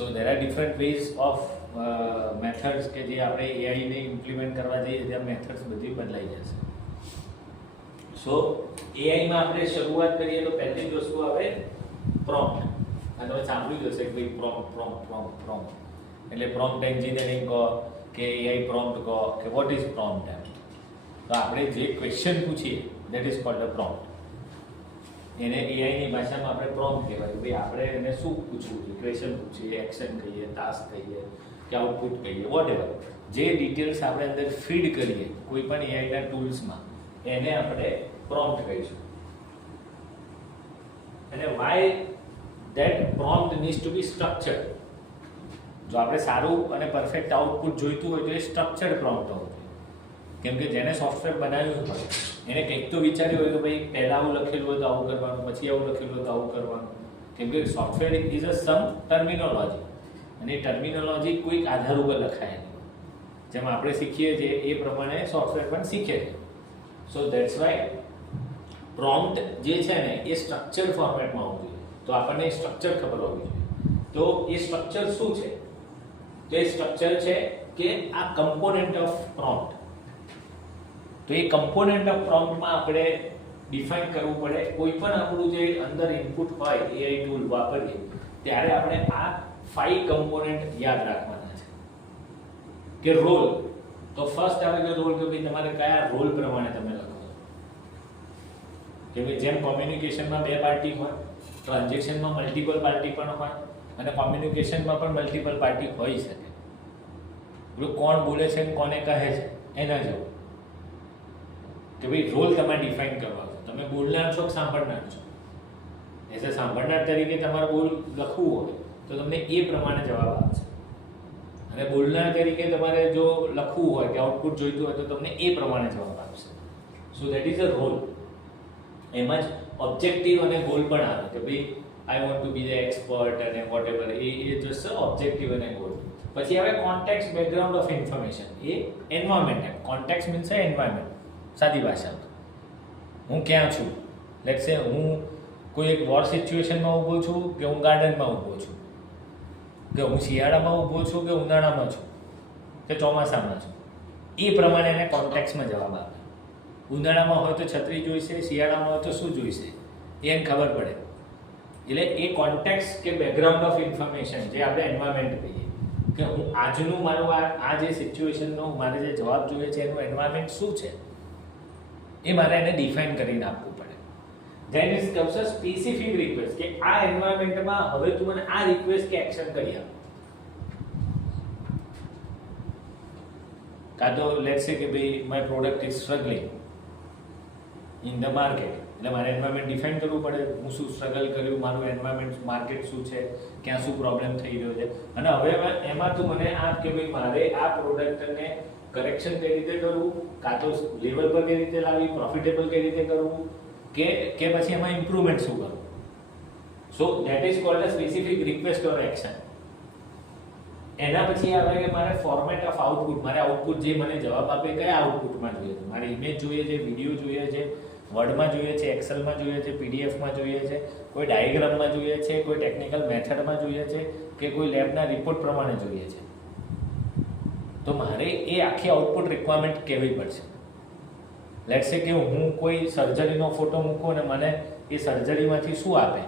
So there are different ways of methods કે જે આપણે એઆઈને ઇમ્પ્લિમેન્ટ કરવા જઈએ ત્યાં મેથડ્સ બધી બદલાઈ જશે. સો એઆઈમાં આપણે શરૂઆત કરીએ તો પહેલી જ વસ્તુ આવે પ્રોમ્પ્ટ. આ તમે સાંભળ્યું જશે કે ભાઈ પ્રોમ્પ્ટ એટલે પ્રોમ્પ્ટ એન્જિનિયરિંગ કહો કે એઆઈ પ્રોમ્પ્ટ કહો કે વોટ ઇઝ પ્રોમ્પ્ટ એમ. તો આપણે જે ક્વેશ્ચન પૂછીએ that is called a prompt. એને એઆઈની ભાષામાં આપણે પ્રોમ્પ્ટ કહેવાય. ભાઈ આપણે એને શું પૂછવું છે, ક્વેશ્ચન પૂછીએ, એક્શન કહીએ, ટાસ્ક કહીએ કે આઉટપુટ કહીએ, વોટ એવર જે ડિટેલ્સ આપણે અંદર ફીડ કરીએ કોઈ પણ એઆઈના ટૂલ્સમાં એને આપણે પ્રોમ્પ્ટ કહીશું. અને why that prompt needs to be structured. જો આપણે સારું અને પરફેક્ટ આઉટપુટ જોઈતું હોય તો એ સ્ટ્રક્ચર્ડ પ્રોમ્પ્ટ હોવું જોઈએ. કેમ કે જેને સોફ્ટવેર બનાવ્યું હોય એને કંઈક તો વિચાર્યું હોય કે ભાઈ પહેલાં આવું લખેલું હોય તો આવું કરવાનું, પછી આવું લખેલું હોય તો આવું કરવાનું. કેમ કે software is a some terminology અને એ ટર્મિનોલોજી કોઈક આધાર ઉપર લખાય નહીં. જેમ આપણે શીખીએ છીએ એ પ્રમાણે સોફ્ટવેર પણ શીખે છે. સો દેટ્સ વાય પ્રોમ્પ્ટ જે છે ને એ સ્ટ્રક્ચર્ડ ફોર્મેટમાં હોવું જોઈએ. તો આપણને સ્ટ્રક્ચર ખબર હોવી જોઈએ. તો એ સ્ટ્રક્ચર શું છે? તો એ સ્ટ્રક્ચર છે કે આ કમ્પોનન્ટ ઓફ પ્રોમ્પ્ટ. તો એ કમ્પોનન્ટ ઓફ પ્રોમ્પ્ટમાં આપણે ડિફાઇન કરવું પડે. કોઈ પણ આપણું જે અંદર ઇનપુટ હોય એઆઈ ટૂલ વાપરીએ ત્યારે આપણે આ 5 કમ્પોનન્ટ યાદ રાખવાના છે. કે રોલ, તો ફર્સ્ટ આવે કે રોલ, કે ભાઈ તમારે કયા રોલ પ્રમાણે તમે લખો. કે ભાઈ જેમ કોમ્યુનિકેશનમાં 2 પાર્ટી હોય, ટ્રાન્ઝેક્શનમાં મલ્ટિપલ પાર્ટી પણ હોય અને કોમ્યુનિકેશનમાં પણ મલ્ટિપલ પાર્ટી હોઈ શકે. પેલું કોણ બોલે છે અને કોને કહે છે એના જેવું. કે ભાઈ રોલ તમારે ડિફાઇન કરવા છે. તમે બોલનાર છો કે સાંભળનાર છો. એઝ અ સાંભળનાર તરીકે તમારે બોલ લખવું હોય તો તમને એ પ્રમાણે જવાબ આવશે. અને બોલનાર તરીકે તમારે જો લખવું હોય કે આઉટપુટ જોઈતું હોય તો તમને એ પ્રમાણે જવાબ આવશે. So that is a role. એમાં જ ઓબ્જેક્ટિવ અને ગોલ પણ આવે કે ભાઈ I want to be the expert અને વોટ એવર. એ જસ્ટ ઓબ્જેક્ટિવ અને ગોલ. પછી આવે કોન્ટેક્સ્ટ બેકગ્રાઉન્ડ ઓફ ઇન્ફોર્મેશન. એ એન્વાયરમેન્ટ. Context means environment. સાદી ભાષામાં હું ક્યાં છું. લેટ્સ સે હું કોઈ એક વોર સિચ્યુએશનમાં ઊભો છું કે હું ગાર્ડનમાં ઊભો છું, કે હું શિયાળામાં ઊભો છું કે ઉનાળામાં છું કે ચોમાસામાં છું. એ પ્રમાણે એને કોન્ટેક્સ્ટમાં જવાબ આપે. ઉનાળામાં હોય તો છત્રી જોઈશે, શિયાળામાં હોય તો શું જોઈશે એને ખબર પડે. એટલે એ કોન્ટેક્સ્ટ કે બેકગ્રાઉન્ડ ઓફ ઇન્ફોર્મેશન જે આપણે એન્વાયરમેન્ટ કહીએ કે હું આજનું મારું આ જે સિચ્યુએશનનો મારે જે જવાબ જોઈએ છે એનું એન્વાયરમેન્ટ શું છે એ મારે એને ડિફાઇન કરીને આપવું પડે. Then is comes a specific request કે આ એન્વાયરમેન્ટમાં હવે તું મને આ રિક્વેસ્ટ કે એક્શન કરી આપ. કાં તો લેટ્સ સે કે ભાઈ my product is struggling in the market. એટલે મારે એન્વાયરમેન્ટ ડિફાઇન કરવું પડે. હું શું સ્ટ્રગલ કર્યું, મારું એન્વાયરમેન્ટ માર્કેટ શું છે, ક્યાં શું પ્રોબ્લેમ થઈ રહ્યો છે. અને હવે એમાં તું મને આ કે ભાઈ મારે આ પ્રોડક્ટને કરેક્શન કઈ રીતે કરવું, કાં તો લેવલ પર કઈ રીતે લાવી, પ્રોફિટેબલ કઈ રીતે કરવું કે પછી એમાં ઇમ્પ્રુવમેન્ટ શું કરવું. So that is called a specific request or action. એના પછી આવે કે મારે ફોર્મેટ ઓફ આઉટપુટ. મારે આઉટપુટ જે મને જવાબ આપે કયા આઉટપુટમાં જોઈએ છે. મારે ઇમેજ જોઈએ છે, વિડીયો જોઈએ છે, વર્ડમાં જોઈએ છે, એક્સેલમાં જોઈએ છે, પીડીએફમાં જોઈએ છે, કોઈ ડાયાગ્રામમાં જોઈએ છે, કોઈ ટેકનિકલ મેથડમાં જોઈએ છે કે કોઈ લેબના રિપોર્ટ પ્રમાણે જોઈએ છે. તો મારે એ આખી આઉટપુટ રિક્વાયરમેન્ટ કહેવી પડશે. લેટ્સ સે કે હું કોઈ સર્જરીનો ફોટો મૂકું અને મને એ સર્જરીમાંથી શું આપે.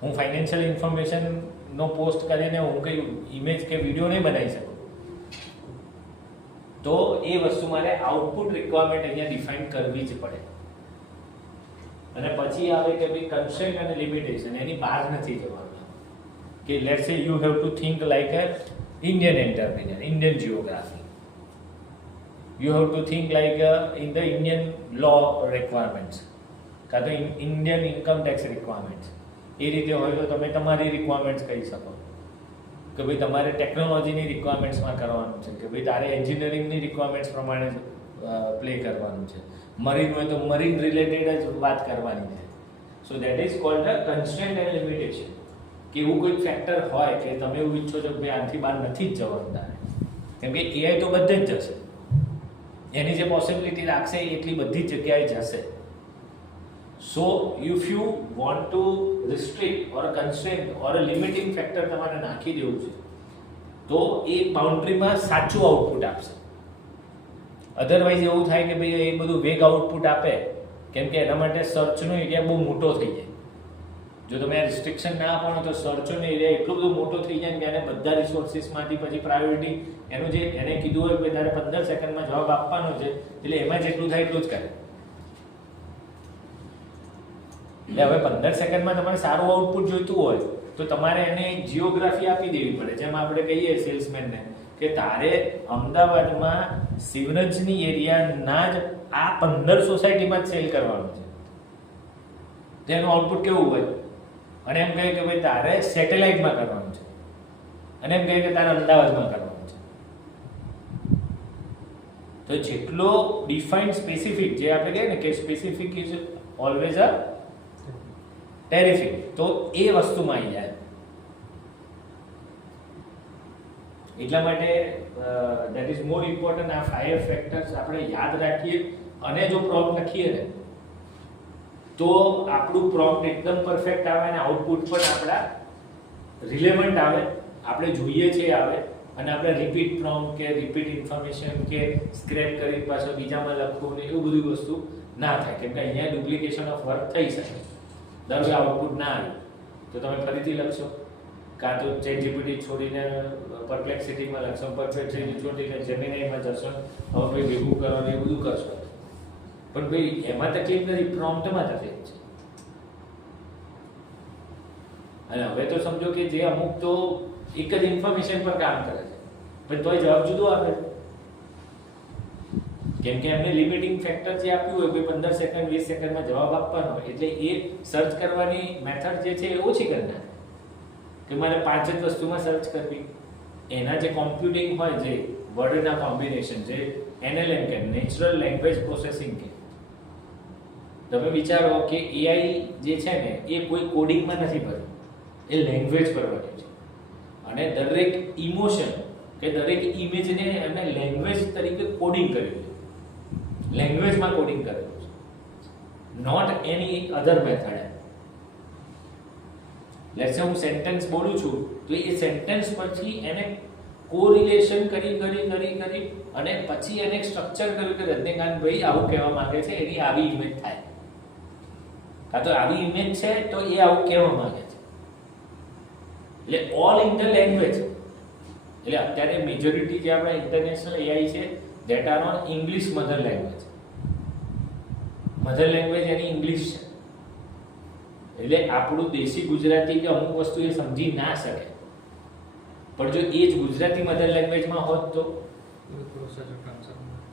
હું ફાઇનાન્શિયલ ઇન્ફોર્મેશનનો પોસ્ટ કરીને હું કંઈ ઇમેજ કે વિડીયો નહીં બનાવી શકું. તો એ વસ્તુ મારે આઉટપુટ રિક્વાયરમેન્ટ અહીંયા ડિફાઇન કરવી જ પડે. અને પછી આવે કે ભાઈ કન્સ્ટ્રેન્ટ અને લિમિટેશન. એની બહાર નથી જવાનું. કે લેટ્સ સે you have to think like a Indian entrepreneur, Indian geography. You have to think like in the Indian law requirements. કાં તો Indian income tax requirements. એ રીતે હોય તો તમે તમારી રિક્વાયરમેન્ટ્સ કહી શકો કે ભાઈ તમારે ટેકનોલોજીની રિક્વાયરમેન્ટ્સમાં કરવાનું છે, કે ભાઈ તારે એન્જિનિયરિંગની રિક્વાયરમેન્ટ્સ પ્રમાણે પ્લે કરવાનું છે. મરીન હોય તો મરીન રિલેટેડ જ વાત કરવાની છે. સો that is called a constraint and limitation. કે એવું કોઈ ફેક્ટર હોય કે તમે એવું ઈચ્છો છો કે આનાથી બહાર નથી જ જવાનું તારે. કેમ કે એઆઈ તો બધે જ જશે. એની જે પોસિબિલિટી રાખશે એટલી બધી જ જગ્યાએ જશે. સો if you want to restrict or constraint or limiting factor તમારે નાખી દેવું છે તો એ બાઉન્ડ્રીમાં સાચું આઉટપુટ આપશે. અધરવાઇઝ એવું થાય કે ભાઈ એ બધું વેગ આઉટપુટ આપે, કેમ કે એના માટે સર્ચનો એરિયા બહુ મોટો થઈ જાય. જો તમે આ રિસ્ટ્રિક્શન ના આપો તો સર્ચનો એરિયા એટલો બધો મોટો થઈ જાય કે એને બધા રિસોર્સિસમાંથી પછી પ્રાયોરિટી એનું જે એને કીધું હોય કે તારે 15 સેકન્ડમાં જવાબ આપવાનો છે એટલે એમાં જેટલું થાય એટલું જ કરે. એટલે હવે 15 સેકન્ડમાં તમારે સારું આઉટપુટ જોઈતું હોય તો તમારે એને જીઓગ્રાફી આપી દેવી પડે. જેમ આપણે કહીએ સેલ્સમેનને કે તારે અમદાવાદમાં સિવરજની એરિયાના જ આ 15 સોસાયટીમાં જ સેલ કરવાનું છે. તેનું આઉટપુટ કેવું હોય? અને એમ કહે કે ભાઈ તારે સેટેલાઇટમાં કરવાનું છે, અને એમ કહે કે તારે અમદાવાદમાં કરવાનું છે. તો જેટલો ડિફાઇન્ડ સ્પેસિફિક, જે આપણે કહીએ ને કે specific is always a terrific, તો એ વસ્તુમાં આવી જાય. એટલા માટે દેટ ઇઝ મોર ઇમ્પોર્ટન્ટ. આ 5 ફેક્ટર્સ આપણે યાદ રાખીએ અને જો પ્રોમ્પ્ટ લખીએ ને તો આપણું પ્રોમ્પ્ટ એકદમ પરફેક્ટ આવે અને આઉટપુટ પણ આપણા રિલેવન્ટ આવે, આપણે જોઈએ છે આવે, અને આપણે રિપીટ પ્રોમ્પ્ટ કે રિપીટ ઇન્ફોર્મેશન કે સ્ક્રેપ કરી પાછળ બીજામાં લખવું ને એવું બધી વસ્તુ ના થાય, કેમ કે અહીંયા ડુપ્લિકેશન ઓફ વર્ક થઈ શકે. ધારો કે આઉટપુટ ના આવે તો તમે ફરીથી લખશો, કાં તો ChatGPT છોડીને પરપ્લેક્સિટીમાં લખશો, પરપ્લેક્સિટી છોડીને જેમિનાઈમાં જશો, હવે ભાઈ ભેગું કરો ને એ બધું કરશો. પણ ભાઈ એમાં તકલીફ નથી, પ્રોમ્પ્ટમાં તકલીફ છે. અને હવે તો સમજો કે જે અમુક તો એક જ ઇન્ફોર્મેશન પર કામ કરે છે પણ તોય જવાબ જુદો આપે, કેમ કે એમને લિમિટિંગ ફેક્ટર જે આપ્યું હોય કે 15 સેકન્ડ 20 સેકન્ડમાં જવાબ આપવાનો હોય, એટલે એ સર્ચ કરવાની મેથડ જે છે એ ઓછી કરી નાખે કે મારે 5 જ વસ્તુમાં સર્ચ કરવી. એના જે કોમ્પ્યુટિંગ હોય, જે વર્ડના કોમ્બિનેશન, જે NLM કે નેચરલ લેંગ્વેજ પ્રોસેસિંગ કે, તમે વિચારો કે AI જે છે ને એ કોઈ કોડિંગમાં નથી ભર્યું, એ લેંગ્વેજ પર ભર્યું છે. અને દરેક ઇમોશન કે દરેક ઇમેજને એમને લેંગ્વેજ તરીકે કોડિંગ કર્યું છે, લેંગ્વેજમાં કોડિંગ કરેલું છે, not any other method. Let's say હું સેન્ટેન્સ બોલું છું તો એ સેન્ટેન્સ પછી એને કોરિલેશન કરી અને પછી એને સ્ટ્રક્ચર કર્યું કે રજનીકાંતભાઈ આવું કહેવા માંગે છે, એની આવી ઇમેજ થાય, કાં તો આવી ઇમેજ છે તો એ આવું કહેવા માંગે છે. એટલે ઓલ ઇન ધ લેંગ્વેજ. એટલે અત્યારે મેજોરિટી જે આપણા ઇન્ટરનેશનલ AI છે that are on English mother language. Mother language any English છે, એટલે આપણું દેશી ગુજરાતી કે અમુક વસ્તુ એ સમજી ના શકે, પણ જો એ જ ગુજરાતી મધર લેંગ્વેજમાં હોત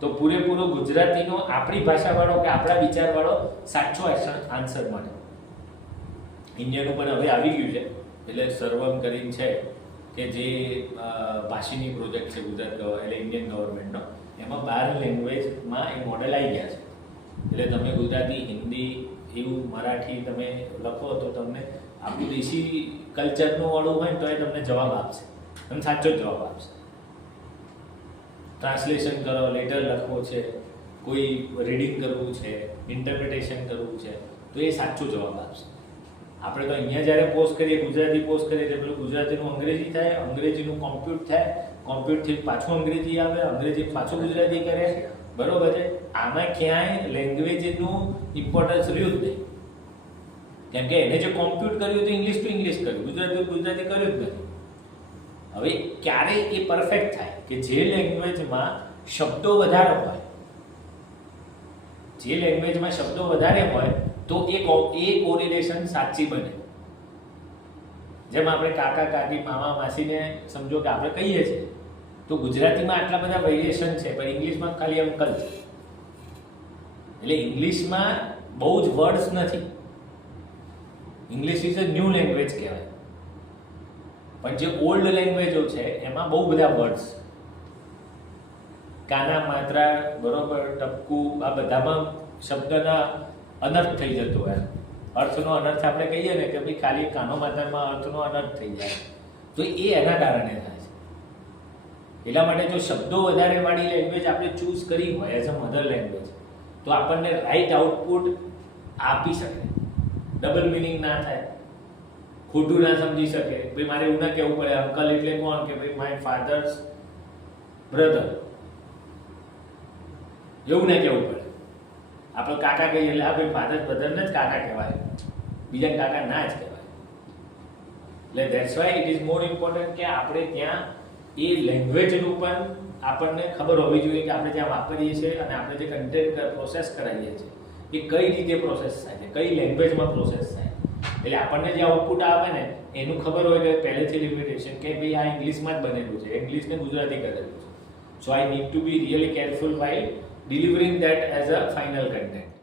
તો પૂરેપૂરો ગુજરાતીનો આપણી ભાષાવાળો કે આપણા વિચારવાળો સાચો આન્સર મળે. ઇન્ડિયાનું પણ હવે આવી ગયું છે, એટલે સર્વમ કરીને છે કે જે ભાષીની પ્રોજેક્ટ છે ગુજરાત એટલે ઇન્ડિયન ગવર્મેન્ટનો, એમાં 12 લેંગ્વેજમાં એ મોડેલ આવી ગયા છે. એટલે તમે ગુજરાતી, હિન્દી, એવું મરાઠી તમે લખો તો તમને આપણું દેશી કલ્ચરનું વાળું હોય તો એ તમને જવાબ આપશે, તમને સાચો જ જવાબ આપશે. ટ્રાન્સલેશન કરો, લેટર લખવો છે, કોઈ રીડિંગ કરવું છે, ઇન્ટરપ્રિટેશન કરવું છે, તો એ સાચો જવાબ આપશે. આપણે તો અહીંયા જ્યારે પોસ્ટ કરીએ, ગુજરાતી પોસ્ટ કરીએ એટલે પેલું ગુજરાતીનું અંગ્રેજી થાય, અંગ્રેજીનું કોમ્પ્યુટ થાય, કોમ્પ્યુટથી પાછું અંગ્રેજી આવે, અંગ્રેજી પાછું ગુજરાતી કરે, બરોબર છે. આમાં ક્યાંય લેંગ્વેજનું ઇમ્પોર્ટન્સ રહ્યું જ નહીં, કેમ કે એને જે કોમ્પ્યુટ કર્યું તો ઇંગ્લિશ ટુ ઇંગ્લિશ કર્યું, ગુજરાતી કર્યું જ નથી. હવે ક્યારે એ પરફેક્ટ થાય કે જે લેંગ્વેજમાં શબ્દો વધારે હોય, જે લેંગ્વેજમાં શબ્દો વધારે હોય તો એ કોરિલેશન સાચી બને. જેમ આપણે કાકા કાકી, મામા માસીને સમજો કે આપણે કહીએ છીએ તો ગુજરાતીમાં આટલા બધા વેરિએશન છે પણ ઇંગ્લિશમાં ખાલી અંકલ છે. એટલે ઇંગ્લિશમાં બહુ જ વર્ડ્સ નથી, English is a new language કહેવાય, પણ જે ઓલ્ડ લેંગ્વેજો છે એમાં બહુ બધા વર્ડ્સ, કાના, માત્રા, બરોબર, ટપકું, આ બધામાં શબ્દના અનર્થ થઈ જતો હોય, અર્થનો અનર્થ આપણે કહીએ ને કે ભાઈ ખાલી કાનો માત્રામાં અર્થનો અનર્થ થઈ જાય, તો એ એના કારણે થાય છે. એટલા માટે જો શબ્દો વધારે વાળી લેંગ્વેજ આપણે ચૂઝ કરી હોય એઝ અ મધર લેંગ્વેજ તો આપણને રાઈટ આઉટપુટ આપી શકે, ડબલ મિનિંગ ના થાય, ખોટું ના સમજી શકે. ભાઈ મારે એવું ના કહેવું પડે અંકલ એટલે કોણ, કે ભાઈ માય ફાધર્સ બ્રધર, એવું ના કહેવું પડે. આપણે કાકા કહીએ એટલે હા ભાઈ ફાધર બ્રધરને જ કાકા કહેવાય, બીજા કાકા ના જ કહેવાય. એટલે that's why it is more important કે આપણે ત્યાં એ લેંગ્વેજનું પણ આપણને ખબર હોવી જોઈએ કે આપણે જ્યાં વાપરીએ છીએ અને આપણે જે કન્ટેન્ટ પ્રોસેસ કરાવીએ છીએ એ કઈ રીતે પ્રોસેસ થાય છે, કઈ લેંગ્વેજમાં પ્રોસેસ થાય. એટલે આપણને જે આઉટપુટ આવે ને એનું ખબર હોય કે પહેલેથી લિમિટેશન કે ભાઈ આ ઇંગ્લિશમાં જ બનેલું છે, ઇંગ્લિશને ગુજરાતી કરેલું છે. So I need to be really careful while delivering that as a final content.